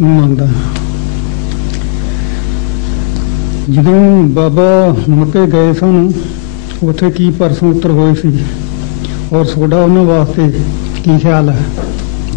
ਨੂੰ ਮੰਨਦਾ ਹਾਂ। ਜਦੋਂ ਬਾਬਾ ਮੱਕੇ ਗਏ ਸਨ ਉੱਥੇ ਕੀ ਪ੍ਰਸ਼ਨ ਉੱਤਰ ਹੋਏ ਸੀ ਔਰ ਤੁਹਾਡਾ ਉਹਨਾਂ ਵਾਸਤੇ ਕੀ ਖਿਆਲ ਹੈ?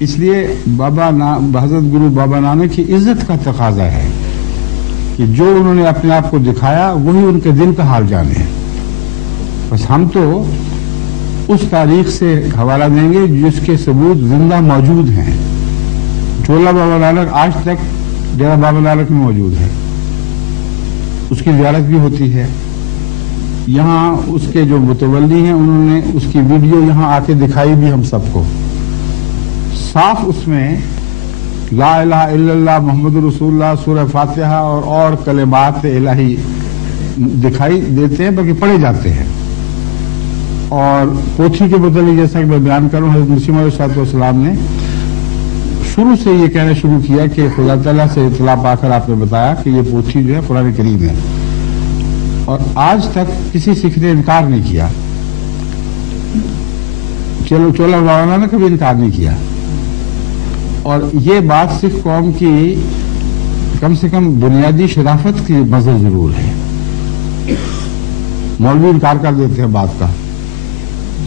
اس لیے حضرت گرو بابا نانک کی عزت کا تقاضا ہے کہ جو انہوں نے اپنے آپ کو دکھایا وہی ان کے دل کا حال جانے. بس ہم تو اس تاریخ سے حوالہ دیں گے جس کے ثبوت زندہ موجود ہیں. چولا بابا نانک آج تک ڈیرا بابا نانک میں موجود ہے، اس کی زیارت بھی ہوتی ہے. یہاں اس کے جو متولی ہیں انہوں نے اس کی ویڈیو یہاں آ کے دکھائی بھی ہم سب کو. صاف اس میں لا الہ الا اللہ محمد رسول اللہ سورہ فاتحہ اور کلمات الہی دکھائی دیتے ہیں، بلکہ پڑھے جاتے ہیں. اور پوتھی کے متعلق جیسا کہ میں بیان کروں، حضرت مسیح علیہ السلام نے شروع سے یہ کہنا شروع کیا کہ خدا تعالیٰ سے اطلاع پا کر آپ نے بتایا کہ یہ پوتھی جو ہے قرآن کریم ہے، اور آج تک کسی سکھ نے انکار نہیں کیا. چولا بابا نے کبھی انکار نہیں کیا. اور یہ بات سکھ قوم کی کم سے کم بنیادی شرافت کی مظہر ضرور ہے. مولوی انکار کر دیتے ہیں بات کا،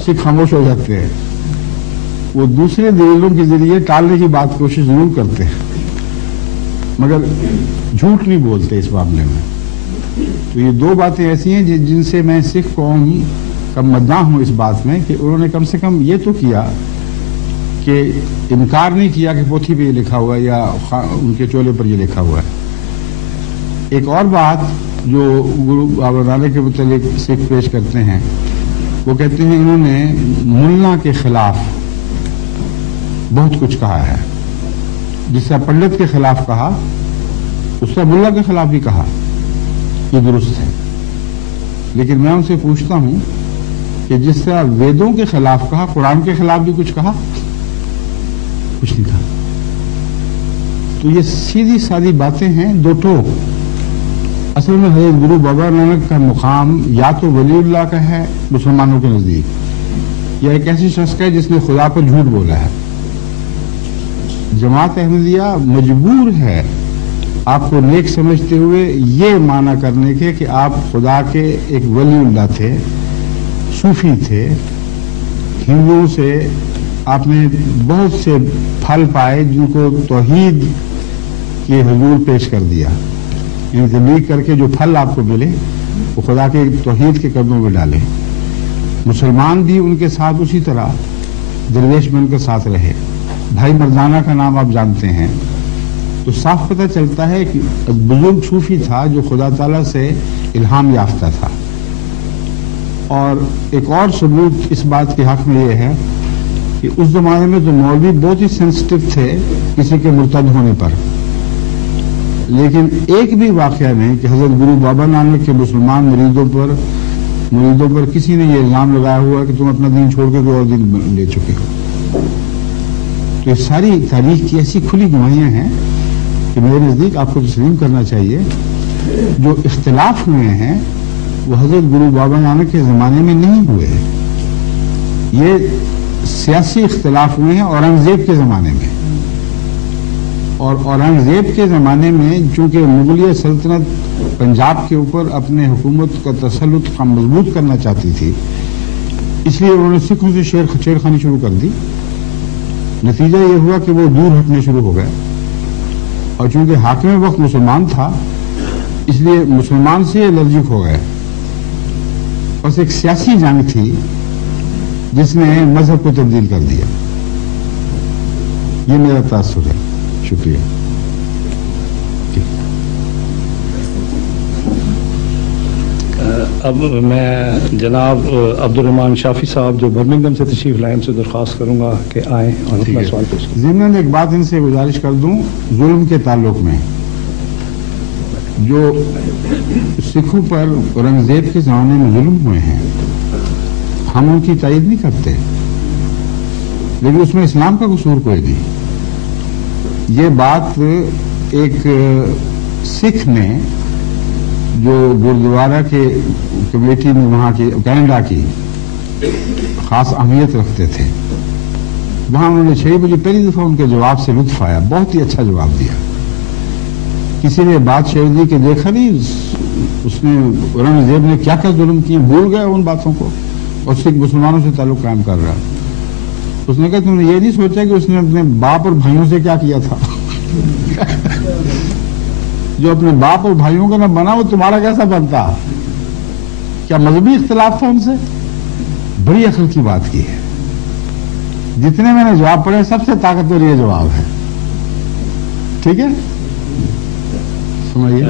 سکھ خاموش ہو جاتے ہیں. وہ دوسرے دلیلوں کے ذریعے ٹالنے کی بات کوشش ضرور کرتے ہیں، مگر جھوٹ نہیں بولتے اس معاملے میں. تو یہ دو باتیں ایسی ہیں جن سے میں سکھ قوم کا مداح ہوں اس بات میں کہ انہوں نے کم سے کم یہ تو کیا کہ انکار نہیں کیا کہ پوتھی پہ یہ لکھا ہوا ہے یا ان کے چولے پر یہ لکھا ہوا ہے. ایک اور بات جو گرو بابا نانک کے متعلق سکھ پیش کرتے ہیں، وہ کہتے ہیں انہوں نے ملا کے خلاف بہت کچھ کہا ہے. جس طرح پنڈت کے خلاف کہا اس طرح ملا کے خلاف بھی کہا. یہ درست ہے، لیکن میں ان سے پوچھتا ہوں کہ جس طرح ویدوں کے خلاف کہا، قرآن کے خلاف بھی کچھ کہا؟ کچھ نہیں کہا. تو یہ سیدھی سادی باتیں ہیں دو ٹوک. اصل میں حضرت گرو بابا نانک کا مقام یا تو ولی اللہ کا ہے مسلمانوں کے نزدیک، یا ایک ایسی شخص کا ہے جس نے خدا پر جھوٹ بولا ہے. جماعت احمدیہ مجبور ہے آپ کو نیک سمجھتے ہوئے یہ معنی کرنے کے کہ آپ خدا کے ایک ولی اللہ تھے، صوفی تھے. ہندوؤں سے آپ نے بہت سے پھل پائے جن کو توحید کے حضور پیش کر دیا. یعنی تبلیغ کر کے جو پھل آپ کو ملے وہ خدا کے توحید کے قدموں میں ڈالے. مسلمان بھی ان کے ساتھ اسی طرح درویش بن کر ساتھ رہے. بھائی مردانہ کا نام آپ جانتے ہیں، تو صاف پتہ چلتا ہے کہ بزرگ صوفی تھا جو خدا تعالیٰ سے الہام یافتہ تھا. اور ایک اور ثبوت اس بات کے حق میں یہ ہے کہ اس زمانے میں تو مولوی بہت ہی سینسٹیو تھے کسی کے مرتد ہونے پر، لیکن ایک بھی واقعہ نہیں کہ حضرت گرو بابا نانک کے مسلمان مریدوں پر کسی نے یہ الزام لگایا ہوا کہ تم اپنا دین چھوڑ کے کوئی اور دین لے چکے ہو. تو یہ ساری تاریخ کی ایسی کھلی گواہیاں ہیں کہ میرے نزدیک آپ کو تسلیم کرنا چاہیے. جو اختلاف ہوئے ہیں وہ حضرت گرو بابا نانک کے زمانے میں نہیں ہوئے، یہ سیاسی اختلاف ہوئے ہیں اورنگزیب کے زمانے میں. اور اورنگزیب کے زمانے میں چونکہ مغلیہ سلطنت پنجاب کے اوپر اپنے حکومت کا تسلط کا مضبوط کرنا چاہتی تھی، اس لیے انہوں نے سکھوں سے چھیڑخانی شروع کر دی. نتیجہ یہ ہوا کہ وہ دور ہٹنے شروع ہو گئے، اور چونکہ حاکم وقت مسلمان تھا اس لیے مسلمان سے الرجک ہو گئے. بس ایک سیاسی جنگ تھی جس نے مذہب کو تبدیل کر دیا. یہ میرا تاثر ہے. شکریہ. اب میں جناب عبدالرحمان شافی صاحب جو برمنگھم سے تشریف لائے ان سے درخواست کروں گا کہ آئیں اور اپنا سوال پیش کریں. ضمن ایک بات ان سے گزارش کر دوں ظلم کے تعلق میں. جو سکھوں پر اورنگزیب کے زمانے میں ظلم ہوئے ہیں ہم ان کی تائید نہیں کرتے، لیکن اس میں اسلام کا قصور کوئی نہیں. یہ بات ایک سکھ نے جو گردوارہ کے کمیٹی میں وہاں کی کینیڈا کی خاص اہمیت رکھتے تھے، وہاں انہوں نے 6 بجے پہلی دفعہ ان کے جواب سے لطف آیا. بہت ہی اچھا جواب دیا. کسی نے بات شیئر دی کہ دیکھا نہیں اس نے اورنگزیب نے کیا کیا ظلم کیے، بھول گئے ان باتوں کو اور سکھ مسلمانوں سے تعلق قائم کر رہا. اس نے کہا تم نے یہ نہیں سوچا کہ اس نے اپنے باپ اور بھائیوں سے کیا کیا تھا؟ جو اپنے باپ اور بھائیوں کا نہ بنا وہ تمہارا کیسا بنتا؟ کیا مذہبی اختلاف تھا ان سے؟ بڑی عقل کی بات کی ہے. جتنے میں نے جواب پڑھے سب سے طاقتور یہ جواب ہے. ٹھیک ہے، سمجھیے.